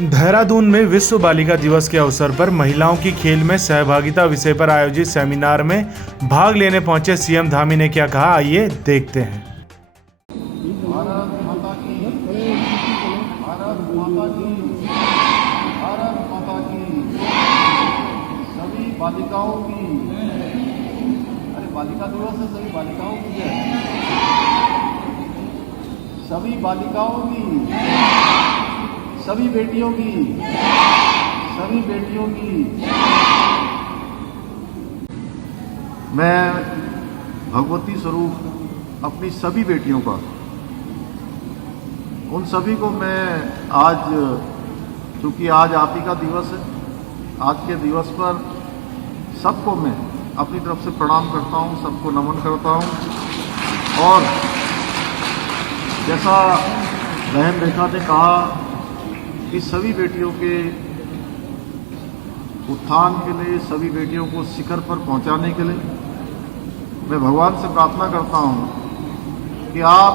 देहरादून में विश्व बालिका दिवस के अवसर पर महिलाओं की खेल में सहभागिता विषय पर आयोजित सेमिनार में भाग लेने पहुंचे सीएम धामी ने क्या कहा, आइए देखते हैं। भारत माता की, भारत माता की, भारत माता की, सभी बालिकाओं की, अरे बालिका दिवस है, सभी बालिकाओं की है, सभी बालिकाओं की, सभी बेटियों की, सभी बेटियों की। मैं भगवती स्वरूप अपनी सभी बेटियों का, उन सभी को मैं आज, चूंकि आज आप ही का दिवस है, आज के दिवस पर सबको मैं अपनी तरफ से प्रणाम करता हूं, सबको नमन करता हूं। और जैसा बहन रेखा ने कहा कि सभी बेटियों के उत्थान के लिए, सभी बेटियों को शिखर पर पहुंचाने के लिए मैं भगवान से प्रार्थना करता हूं कि आप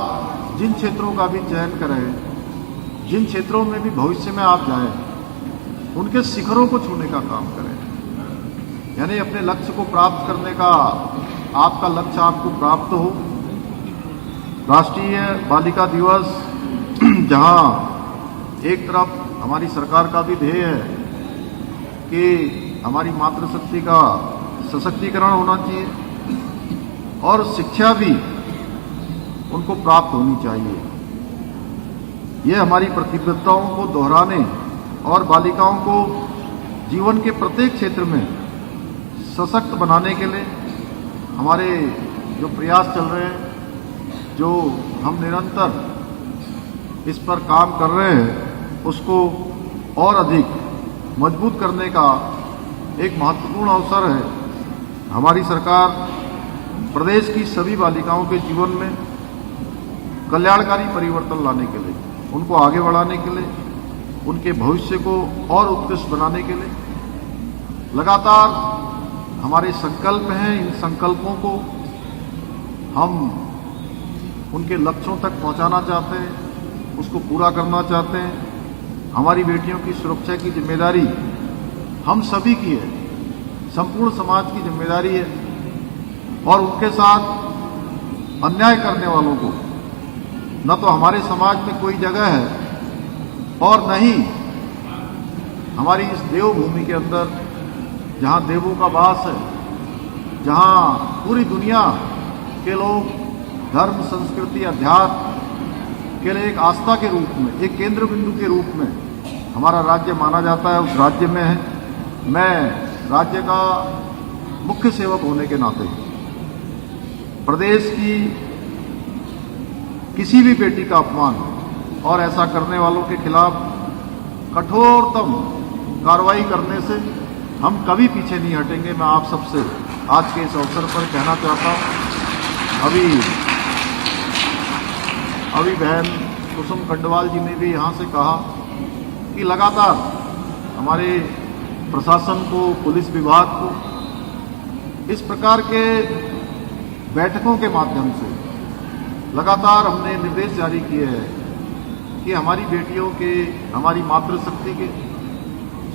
जिन क्षेत्रों का भी चयन करें, जिन क्षेत्रों में भी भविष्य में आप जाएं, उनके शिखरों को छूने का काम करें, यानी अपने लक्ष्य को प्राप्त करने का, आपका लक्ष्य आपको प्राप्त हो। राष्ट्रीय बालिका दिवस जहां एक तरफ हमारी सरकार का भी ध्येय है कि हमारी मातृशक्ति का सशक्तिकरण होना चाहिए और शिक्षा भी उनको प्राप्त होनी चाहिए। ये हमारी प्रतिबद्धताओं को दोहराने और बालिकाओं को जीवन के प्रत्येक क्षेत्र में सशक्त बनाने के लिए हमारे जो प्रयास चल रहे हैं, जो हम निरंतर इस पर काम कर रहे हैं, उसको और अधिक मजबूत करने का एक महत्वपूर्ण अवसर है। हमारी सरकार प्रदेश की सभी बालिकाओं के जीवन में कल्याणकारी परिवर्तन लाने के लिए, उनको आगे बढ़ाने के लिए, उनके भविष्य को और उत्कृष्ट बनाने के लिए लगातार हमारे संकल्प हैं। इन संकल्पों को हम उनके लक्ष्यों तक पहुंचाना चाहते हैं, उसको पूरा करना चाहते हैं। हमारी बेटियों की सुरक्षा की जिम्मेदारी हम सभी की है, संपूर्ण समाज की जिम्मेदारी है। और उनके साथ अन्याय करने वालों को न तो हमारे समाज में कोई जगह है और न ही हमारी इस देवभूमि के अंदर, जहां देवों का वास है, जहां पूरी दुनिया के लोग धर्म, संस्कृति, अध्यात्म के लिए एक आस्था के रूप में, एक केंद्र बिंदु के रूप में हमारा राज्य माना जाता है, उस राज्य में है। मैं राज्य का मुख्य सेवक होने के नाते प्रदेश की किसी भी बेटी का अपमान और ऐसा करने वालों के खिलाफ कठोरतम कार्रवाई करने से हम कभी पीछे नहीं हटेंगे। मैं आप सबसे आज के इस अवसर पर कहना चाहता हूं, अभी बहन कुसुम खंडवाल जी ने भी यहाँ से कहा कि लगातार हमारे प्रशासन को, पुलिस विभाग को इस प्रकार के बैठकों के माध्यम से लगातार हमने निर्देश जारी किए हैं कि हमारी बेटियों के, हमारी मातृशक्ति के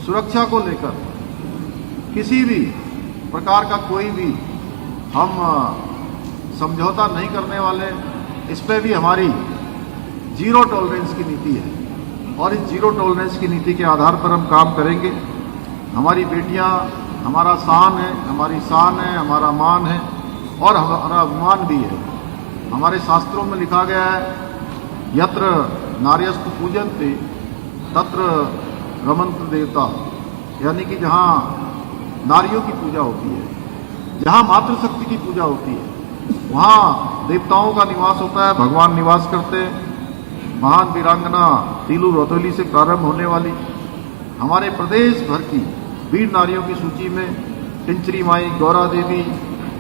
सुरक्षा को लेकर किसी भी प्रकार का कोई भी हम समझौता नहीं करने वाले। इस पे भी हमारी जीरो टॉलरेंस की नीति है और इस जीरो टॉलरेंस की नीति के आधार पर हम काम करेंगे। हमारी बेटियां हमारा शान है, हमारी शान है, हमारा मान है और हमारा अभिमान भी है। हमारे शास्त्रों में लिखा गया है, यत्र नार्यस्तु पूजन्ते तत्र रमन्त देवता, यानी कि जहां नारियों की पूजा होती है, जहां मातृशक्ति की पूजा होती है, वहां देवताओं का निवास होता है, भगवान निवास करते हैं। महान वीरांगना तीलू रौतेली से प्रारंभ होने वाली हमारे प्रदेश भर की वीर नारियों की सूची में टिंचरी माई, गौरा देवी,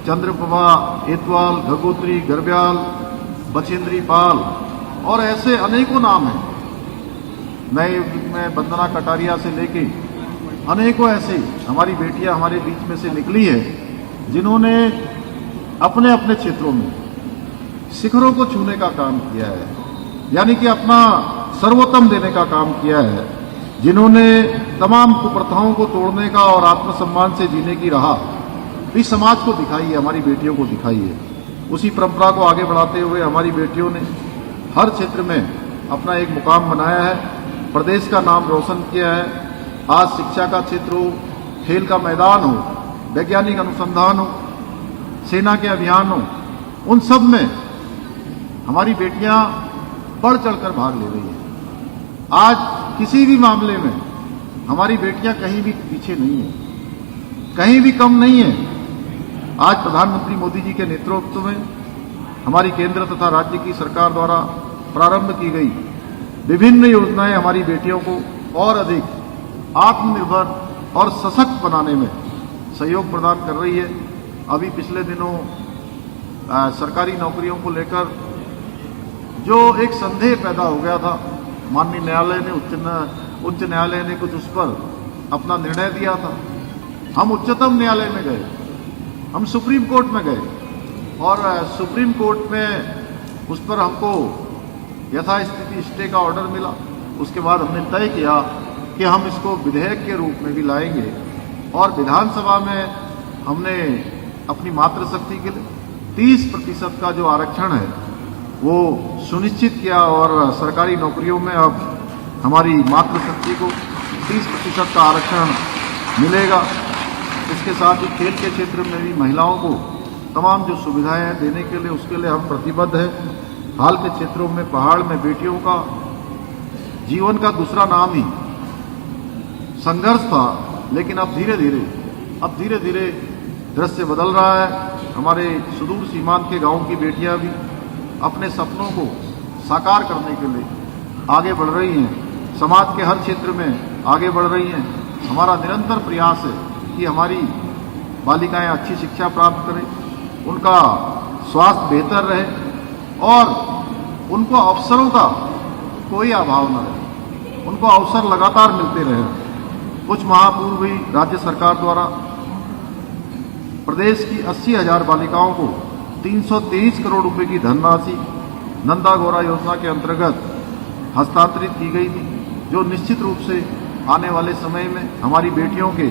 चंद्रप्रभा, एतवाल, घगोत्री, गरब्याल, बचेंद्री पाल और ऐसे अनेकों नाम हैं। मैं वंदना कटारिया से लेके अनेकों ऐसे हमारी बेटियां हमारे बीच में से निकली है, जिन्होंने अपने अपने क्षेत्रों में शिखरों को छूने का काम किया है, यानी कि अपना सर्वोत्तम देने का काम किया है। जिन्होंने तमाम कुप्रथाओं को तोड़ने का और आत्मसम्मान से जीने की राह इस समाज को दिखाई है, हमारी बेटियों को दिखाई है। उसी परंपरा को आगे बढ़ाते हुए हमारी बेटियों ने हर क्षेत्र में अपना एक मुकाम बनाया है, प्रदेश का नाम रोशन किया है। आज शिक्षा का क्षेत्र हो, खेल का मैदान हो, वैज्ञानिक अनुसंधान हो, सेना के अभियान हो, उन सब में हमारी बेटियां बढ़ चढ़कर भाग ले रही हैं। आज किसी भी मामले में हमारी बेटियां कहीं भी पीछे नहीं है, कहीं भी कम नहीं है। आज प्रधानमंत्री मोदी जी के नेतृत्व में हमारी केंद्र तथा राज्य की सरकार द्वारा प्रारंभ की गई विभिन्न योजनाएं हमारी बेटियों को और अधिक आत्मनिर्भर और सशक्त बनाने में सहयोग प्रदान कर रही है। अभी पिछले दिनों सरकारी नौकरियों को लेकर जो एक संदेह पैदा हो गया था, माननीय न्यायालय ने उच्च न्यायालय ने कुछ उस पर अपना निर्णय दिया था। हम उच्चतम न्यायालय में गए, हम सुप्रीम कोर्ट में गए और सुप्रीम कोर्ट में उस पर हमको यथास्थिति स्टे का ऑर्डर मिला। उसके बाद हमने तय किया कि हम इसको विधेयक के रूप में भी लाएंगे और विधानसभा में हमने अपनी मातृशक्ति के लिए 30% का जो आरक्षण है वो सुनिश्चित किया और सरकारी नौकरियों में अब हमारी मातृशक्ति को 30% का आरक्षण मिलेगा। इसके साथ ही खेल के क्षेत्र में भी महिलाओं को तमाम जो सुविधाएं हैं देने के लिए, उसके लिए हम प्रतिबद्ध हैं। हाल के क्षेत्रों में पहाड़ में बेटियों का जीवन का दूसरा नाम ही संघर्ष था, लेकिन अब धीरे धीरे दृश्य बदल रहा है। हमारे सुदूर सीमांत के गांव की बेटियां भी अपने सपनों को साकार करने के लिए आगे बढ़ रही हैं, समाज के हर क्षेत्र में आगे बढ़ रही हैं। हमारा निरंतर प्रयास है कि हमारी बालिकाएं अच्छी शिक्षा प्राप्त करें, उनका स्वास्थ्य बेहतर रहे और उनको अवसरों का कोई अभाव न रहे, उनको अवसर लगातार मिलते रहे। कुछ माह पूर्व ही राज्य सरकार द्वारा प्रदेश की 80,000 बालिकाओं को 323 करोड़ रुपए की धनराशि नंदा गौरा योजना के अंतर्गत हस्तांतरित की गई थी, जो निश्चित रूप से आने वाले समय में हमारी बेटियों के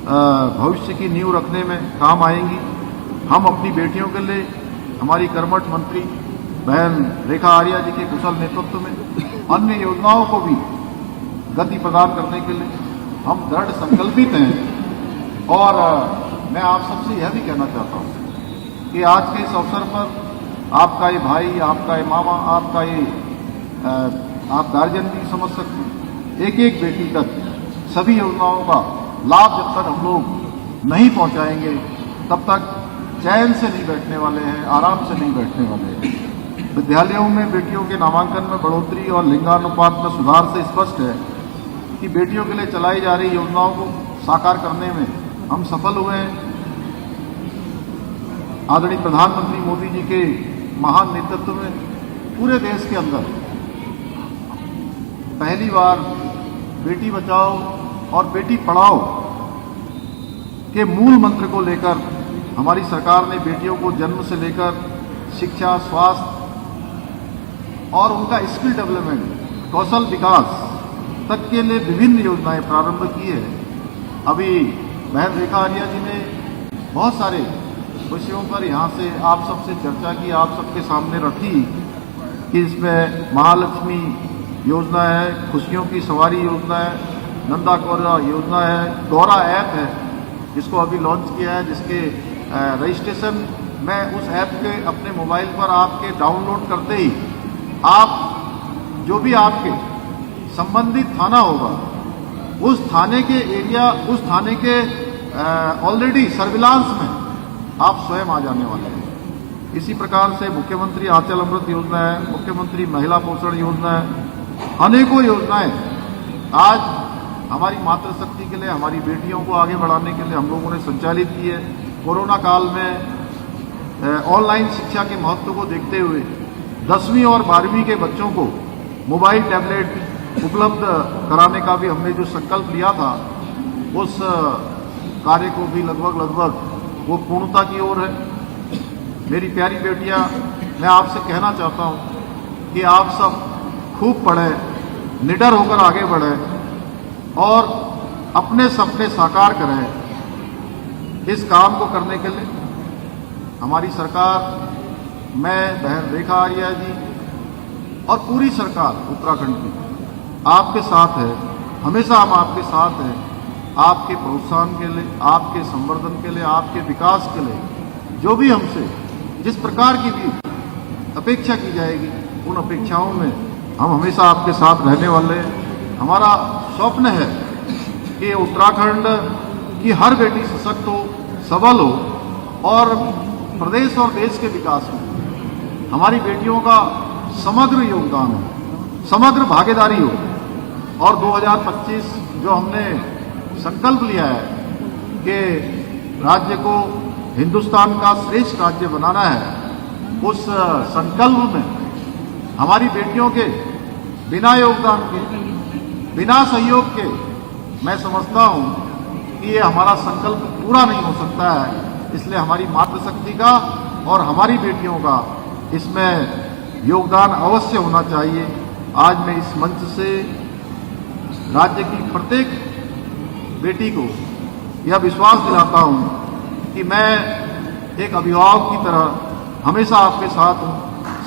भविष्य की नींव रखने में काम आएंगी। हम अपनी बेटियों के लिए हमारी कर्मठ मंत्री बहन रेखा आर्या जी के कुशल नेतृत्व में अन्य योजनाओं को भी गति प्रदान करने के लिए हम दृढ़ संकल्पित हैं। और मैं आप सबसे यह भी कहना चाहता हूं कि आज के इस अवसर पर आपका ये भाई, आपका ये मामा, आपका ये आप गार्जियन भी समझ सकते हैं, एक एक बेटी तक सभी योजनाओं का लाभ जब तक हम लोग नहीं पहुंचाएंगे तब तक चैन से नहीं बैठने वाले हैं, आराम से नहीं बैठने वाले हैं। विद्यालयों में बेटियों के नामांकन में बढ़ोतरी और लिंगानुपात में सुधार से स्पष्ट है कि बेटियों के लिए चलाई जा रही योजनाओं को साकार करने में हम सफल हुए हैं। आदरणीय प्रधानमंत्री मोदी जी के महान नेतृत्व में पूरे देश के अंदर पहली बार बेटी बचाओ और बेटी पढ़ाओ के मूल मंत्र को लेकर हमारी सरकार ने बेटियों को जन्म से लेकर शिक्षा, स्वास्थ्य और उनका स्किल डेवलपमेंट, कौशल विकास तक के लिए विभिन्न योजनाएं प्रारंभ की है। अभी बहन रेखा आर्या जी ने बहुत सारे विषयों पर यहाँ से आप सबसे चर्चा की, आप सबके सामने रखी कि इसमें महालक्ष्मी योजना है, खुशियों की सवारी योजना है, नंदा गौरा योजना है, गौरा ऐप है जिसको अभी लॉन्च किया है, जिसके रजिस्ट्रेशन में उस ऐप के अपने मोबाइल पर आपके डाउनलोड करते ही आप जो भी आपके संबंधित थाना होगा उस थाने के एरिया, उस थाने के ऑलरेडी सर्विलांस में आप स्वयं आ जाने वाले हैं। इसी प्रकार से मुख्यमंत्री आंचल अमृत योजना है, मुख्यमंत्री महिला पोषण योजना है, अनेकों योजनाएं आज हमारी मातृशक्ति के लिए, हमारी बेटियों को आगे बढ़ाने के लिए हम लोगों ने संचालित की है। कोरोना काल में ऑनलाइन शिक्षा के महत्व को देखते हुए 10वीं और 12वीं के बच्चों को मोबाइल टैबलेट उपलब्ध कराने का भी हमने जो संकल्प लिया था, उस कार्य को भी लगभग वो पूर्णता की ओर है। मेरी प्यारी बेटियां, मैं आपसे कहना चाहता हूं कि आप सब खूब पढ़ें, निडर होकर आगे बढ़ें और अपने सपने साकार करें। इस काम को करने के लिए हमारी सरकार, मैं, बहन रेखा आर्या जी और पूरी सरकार उत्तराखंड की आपके साथ है। हमेशा हम आपके साथ हैं, आपके प्रोत्साहन के लिए, आपके संवर्धन के लिए, आपके विकास के लिए। जो भी हमसे जिस प्रकार की भी अपेक्षा की जाएगी, उन अपेक्षाओं में हम हमेशा आपके साथ रहने वाले हैं। हमारा स्वप्न है कि उत्तराखंड की हर बेटी सशक्त हो, सबल हो और प्रदेश और देश के विकास में हमारी बेटियों का समग्र योगदान हो, समग्र भागीदारी हो। और 2025 जो हमने संकल्प लिया है कि राज्य को हिंदुस्तान का श्रेष्ठ राज्य बनाना है, उस संकल्प में हमारी बेटियों के बिना योगदान के, बिना सहयोग के, मैं समझता हूं कि ये हमारा संकल्प पूरा नहीं हो सकता है। इसलिए हमारी मातृशक्ति का और हमारी बेटियों का इसमें योगदान अवश्य होना चाहिए। आज मैं इस मंच से राज्य की प्रत्येक बेटी को यह विश्वास दिलाता हूं कि मैं एक अभिभावक की तरह हमेशा आपके साथ हूं,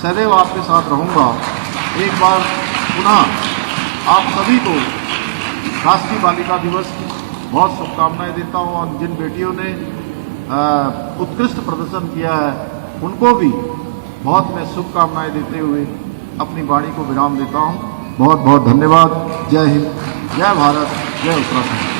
सदैव आपके साथ रहूंगा। एक बार पुनः आप सभी को राष्ट्रीय बालिका दिवस की बहुत शुभकामनाएं देता हूं और जिन बेटियों ने उत्कृष्ट प्रदर्शन किया है उनको भी बहुत मैं शुभकामनाएं देते हुए अपनी वाणी को विराम देता हूं। बहुत बहुत धन्यवाद। जय हिंद, जय भारत, जय उत्तराखंड।